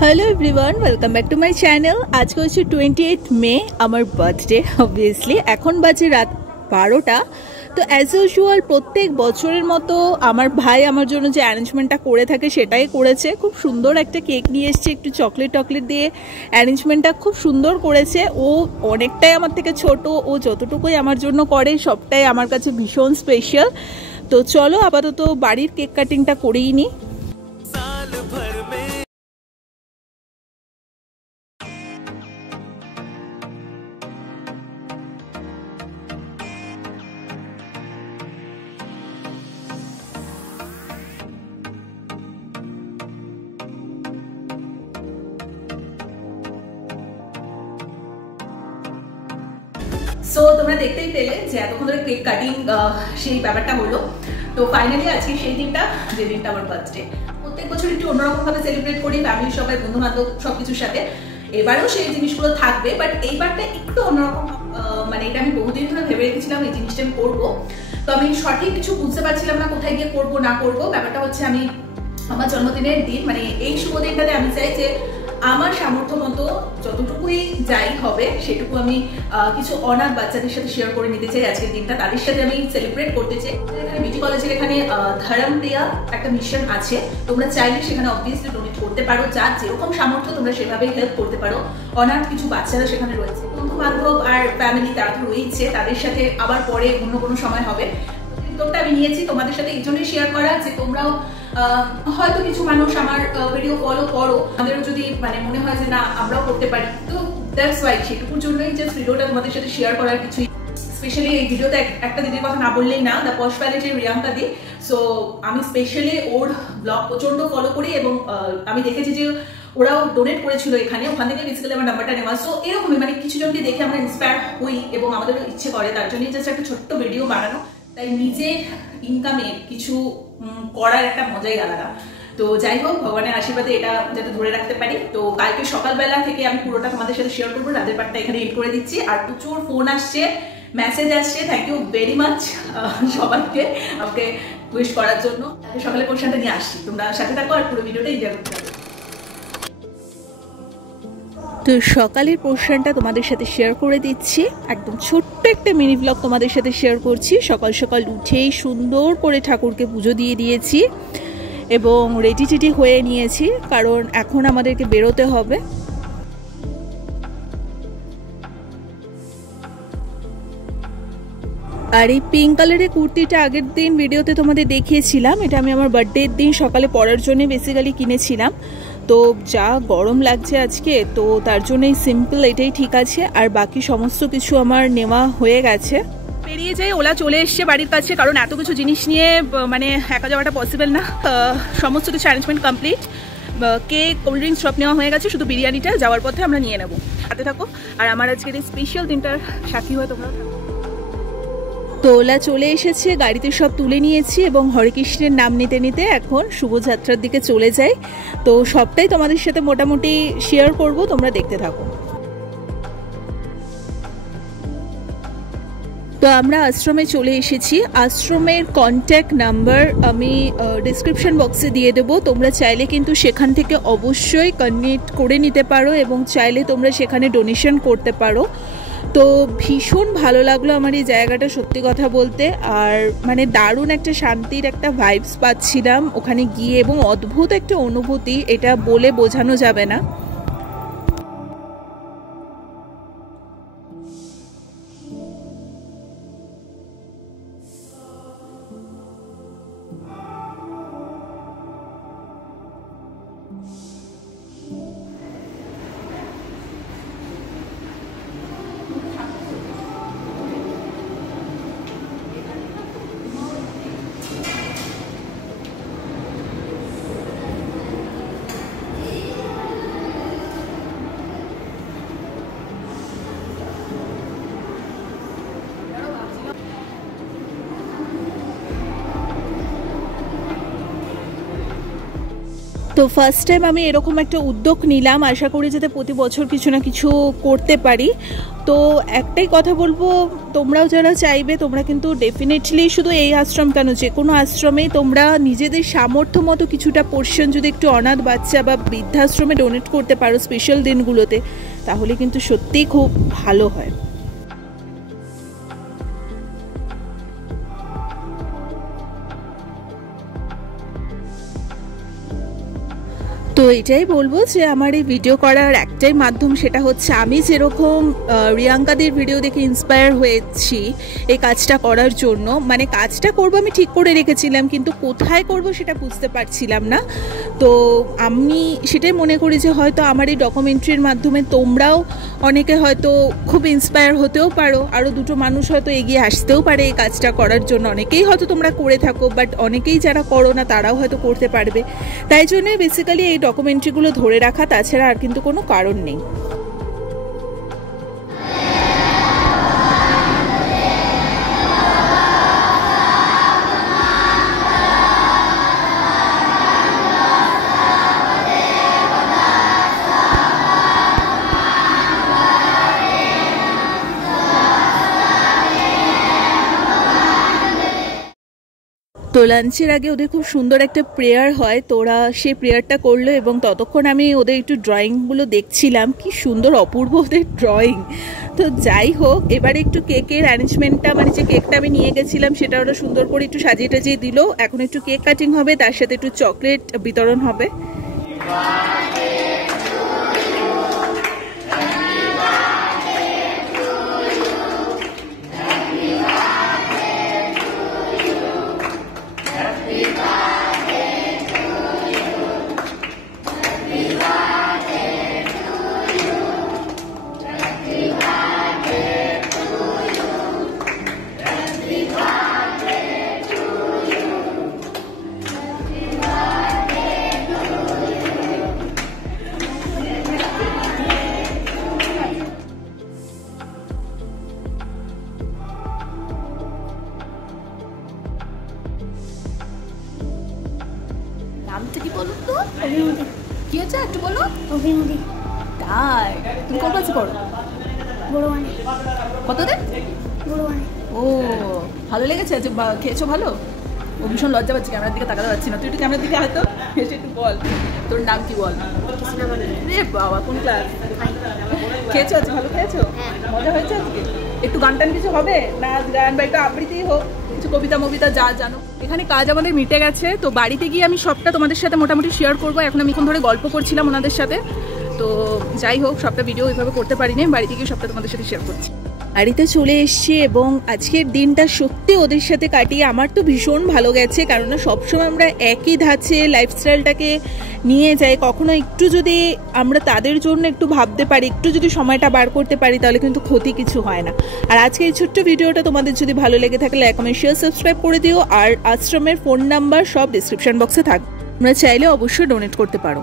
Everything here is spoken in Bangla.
Hello everyone, welcome back to my channel. আজকে হচ্ছে 28 মে, আমার বার্থডে। অবভিয়াসলি এখন বাজে রাত 12টা। তো অ্যাজ ইউজুয়াল প্রত্যেক বছরের মতো আমার ভাই আমার জন্য যে অ্যারেঞ্জমেন্টটা করে থাকে সেটাই করেছে। খুব সুন্দর একটা কেক নিয়ে এসছে, একটু চকলেট দিয়ে অ্যারেঞ্জমেন্টটা খুব সুন্দর করেছে। ও অনেকটাই আমার থেকে ছোট, ও যতটুকুই আমার জন্য করে সবটাই আমার কাছে ভীষণ স্পেশাল। তো চলো আপাতত বাড়ির কেক কাটিংটা করেই নিই। সো তোমরা দেখতেই পেলে যে এতক্ষণ ধরে কেক কাটিং সেই ব্যাপারটা হলো। তো ফাইনালি আজকে সেই দিনটা, যে দিনটা আমার বার্থডে। প্রত্যেক বছর একটু অন্যরকম ভাবে সেলিব্রেট করি ফ্যামিলির সবাই, বন্ধু বান্ধব সবকিছুর সাথে। এবারেও সেই জিনিসগুলো থাকবে, বাট এইবারটা একটু অন্যরকম। মানে এটা আমি বহুদিন ধরে ভেবে রেখেছিলাম এই জিনিসটা আমি করবো। তো আমি সঠিক কিছু বুঝতে পারছিলাম না কোথায় গিয়ে করবো না করবো। ব্যাপারটা হচ্ছে আমি আমার জন্মদিনের দিন, মানে এই শুভ দিনটাতে আমি চাই যে আমার সামর্থ্য মতো যতটুকুই যাই হবে সেটুকু আমি কিছু অনাথ বাচ্চাদের সাথে শেয়ার করে নিতে চাই। আজকের দিনটা তাদের সাথে আমি সেলিব্রেট করতে চাই। এখানে বিটি কলেজের এখানে ধরমপ্রিয়া একটা মিশন আছে, তোমরা চাইলে সেখানে অবভিয়াসলি ডোনেট করতে পারো। যার যেরকম সামর্থ্য তোমরা সেভাবেই হেল্প করতে পারো। অনাথ কিছু বাচ্চারা সেখানে রয়েছে, বন্ধু বান্ধব আর ফ্যামিলি তারা তো রয়েছে, তাদের সাথে আবার পরে অন্য কোনো সময় হবে। উদ্যোগটা আমি নিয়েছি তোমাদের সাথে এই জন্যই শেয়ার করা যে তোমরাও হয়তো কিছু মানুষ আমার ভিডিও ফলো করো, আমাদেরও যদি মানে মনে হয় যে না আমরাও করতে পারি, তো দ্যাটস ওয়াই সেটুকুর জন্যই জাস্ট ভিডিওটা তোমাদের সাথে শেয়ার করার কিছুই। স্পেশালি এই ভিডিওতে একটা দিদির কথা না বললেই না, দ্য পশ প্যালেটের রিয়াঙ্কা দি। সো আমি স্পেশালি ওর ব্লগ প্রচন্ড ফলো করি এবং আমি দেখেছি যে ওরাও ডোনেট করেছিল এখানে, ওখান থেকে বেসিক্যালি আমার নাম্বারটা নেওয়া। সো এরকমই মানে কিছু জনকে দেখে আমরা ইন্সপায়ার হই এবং আমাদেরও ইচ্ছে করে, তার জন্যই জাস্ট একটা ছোট্ট ভিডিও বানানো। তাই নিজের ইনকামে কিছু করার একটা মজাই আলাদা। তো যাই হোক, ভগবানের আশীর্বাদে এটা যাতে ধরে রাখতে পারি। তো কালকে সকালবেলা থেকে আমি পুরোটা তোমাদের সাথে শেয়ার করবো। রাতের পার্টটা এখানে এড করে দিচ্ছি। আর প্রচুর ফোন আসছে, মেসেজ আসছে, থ্যাংক ইউ ভেরি মাচ সবাইকে আমাকে উইশ করার জন্য। সকালে পোর্শনটা নিয়ে আসছি, তোমরা সাথে থাকো আর পুরো ভিডিওটা এনজয় করতে পারো। তো সকালের পোর্শনটা তোমাদের সাথে শেয়ার করে দিচ্ছি, একদম ছোট্ট একটা মিনি ব্লগ তোমাদের সাথে শেয়ার করছি। সকাল সকাল উঠেই সুন্দর করে ঠাকুরকে পুজো দিয়ে দিয়েছি এবং রেডি টেডি হয়ে নিয়েছি, কারণ এখন আমাদেরকে বেরোতে হবে। আর এই পিঙ্ক কালারের কুর্তিটা আগের দিন ভিডিওতে তোমাদের দেখিয়েছিলাম, এটা আমি আমার বার্থডের দিন সকালে পরার জন্য বেসিক্যালি কিনেছিলাম। তো যা গরম লাগছে আজকে, তো তার জন্যই সিম্পল এটাই ঠিক আছে। আর বাকি সমস্ত কিছু আমার নেওয়া হয়ে গেছে। বেরিয়ে যাই, ওলা চলে এসছে বাড়ির কাছে, কারণ এত কিছু জিনিস নিয়ে মানে একা যাওয়াটা পসিবল না। সমস্ত কিছু arrangement complete, cake cold drinks সব নেওয়া হয়ে গেছে, শুধু বিরিয়ানিটা যাওয়ার পথে আমরা নিয়ে নেবো। হাতে থাকো আর আমার আজকের এই স্পেশাল দিনটার সাক্ষী হয়ে তোমরা। তো ওলা চলে এসেছে, গাড়িতে সব তুলে নিয়েছি এবং হরে কৃষ্ণের নাম নিতে নিতে এখন শুভযাত্রার দিকে চলে যাই। তো সবটাই তোমাদের সাথে মোটামুটি শেয়ার করব, তোমরা দেখতে থাকো। তো আমরা আশ্রমে চলে এসেছি। আশ্রমের কন্ট্যাক্ট নাম্বার আমি ডিসক্রিপশন বক্সে দিয়ে দেবো, তোমরা চাইলে কিন্তু সেখান থেকে অবশ্যই কানেক্ট করে নিতে পারো এবং চাইলে তোমরা সেখানে ডোনেশন করতে পারো। তো ভীষণ ভালো লাগলো আমার এই জায়গাটা, সত্যি কথা বলতে। আর মানে দারুণ একটা শান্তির একটা ভাইবস পাচ্ছিলাম ওখানে গিয়ে, এবং অদ্ভুত একটা অনুভূতি, এটা বলে বোঝানো যাবে না। তো ফার্স্ট টাইম আমি এরকম একটা উদ্যোগ নিলাম, আশা করি যাতে প্রতি বছর কিছু না কিছু করতে পারি। তো একটাই কথা বলবো, তোমরাও যারা চাইবে তোমরা কিন্তু ডেফিনেটলি, শুধু এই আশ্রম কেন, যে কোনো আশ্রমেই তোমরা নিজেদের সামর্থ্য মতো কিছুটা পোর্শন যদি একটু অনাথ বাচ্চা বা বৃদ্ধাশ্রমে ডোনেট করতে পারো স্পেশাল দিনগুলোতে, তাহলে কিন্তু সত্যিই খুব ভালো হয়। তো এটাই বলবো যে আমার এই ভিডিও করার একটাই মাধ্যম, সেটা হচ্ছে আমি যেরকম রিয়াঙ্কাদের ভিডিও দেখে ইন্সপায়ার হয়েছি এই কাজটা করার জন্য, মানে কাজটা করবো আমি ঠিক করে রেখেছিলাম, কিন্তু কোথায় করব সেটা বুঝতে পারছিলাম না। তো আমি সেটাই মনে করি যে হয়তো আমার এই ডকুমেন্টারির মাধ্যমে তোমরাও অনেকে হয়তো খুব ইন্সপায়ার হতেও পারো, আরও দুটো মানুষ হয়তো এগিয়ে আসতেও পারে এই কাজটা করার জন্য। অনেকেই হয়তো তোমরা করে থাকো, বাট অনেকেই যারা করো না তারাও হয়তো করতে পারবে। তাই জন্যই বেসিক্যালি এই ডকুমেন্টারিগুলো ধরে রাখা, তাছাড়া আর কিন্তু কোনো কারণ নেই। তো লাঞ্চের আগে ওদের খুব সুন্দর একটা প্রেয়ার হয়, তো ওরা সেই প্রেয়ারটা করলো এবং ততক্ষণ আমি ওদের একটু ড্রয়িংগুলো দেখছিলাম, কি সুন্দর অপূর্ব ওদের ড্রয়িং। তো যাই হোক, এবারে একটু কেকের অ্যারেঞ্জমেন্টটা, মানে যে কেকটা আমি নিয়ে গেছিলাম সেটা ওরা সুন্দর করে একটু সাজিয়ে টাজিয়ে দিল। এখন একটু কেক কাটিং হবে, তার সাথে একটু চকলেট বিতরণ হবে। নামটা কি বলো তো? অভিমতি। কি হচ্ছে একটু বলো। অভিমতি। তাই? তুমি কোন ক্লাসে পড়ো? বড় মানে। কতদিন? বড় মানে। ও, ভালো লেগেছে? আচ্ছা, খেয়েছো ভালো? ও ভীষণ লজ্জা পাচ্ছি, ক্যামেরার দিকে তাকাতে পারছি না। তুই একটু ক্যামেরার দিকে হয়তো এসে একটু বল, তোর নাম কি বল? রে বাবা, কোন ক্লাস? খেয়েছো? আচ্ছা, ভালো খেয়েছো? মজা হয়েছে আজকে? একটু গান টান কিছু হবে? নাচ গান বা একটু আবৃত্তি হোক, কিছু কবিতা মবিতা যা জানো। এখানে কাজ আমাদের মিটে গেছে, তো বাড়িতে গিয়ে আমি সবটা তোমাদের সাথে মোটামুটি শেয়ার করবো। এখন আমি এখন ধরে গল্প করছিলাম ওনাদের সাথে, তো যাই হোক, সবটা ভিডিও ওইভাবে করতে পারিনি, বাড়িতে গিয়ে সবটা তোমাদের সাথে শেয়ার করছি। বাড়িতে চলে এসছি এবং আজকের দিনটা সত্যি ওদের সাথে কাটিয়ে আমার তো ভীষণ ভালো গেছে, কারণ সবসময় আমরা একই ধাঁচে লাইফস্টাইলটাকে নিয়ে যাই। কখনো একটু যদি আমরা তাদের জন্য একটু ভাবতে পারি, একটু যদি সময়টা বার করতে পারি, তাহলে কিন্তু ক্ষতি কিছু হয় না। আর আজকে এই ছোট্ট ভিডিওটা তোমাদের যদি ভালো লেগে থাকে, লাইক কমেন্ট শেয়ার সাবস্ক্রাইব করে দিও। আর আশ্রমের ফোন নাম্বার সব ডিসক্রিপশন বক্সে থাকবে, তোমরা চাইলে অবশ্যই ডোনেট করতে পারো।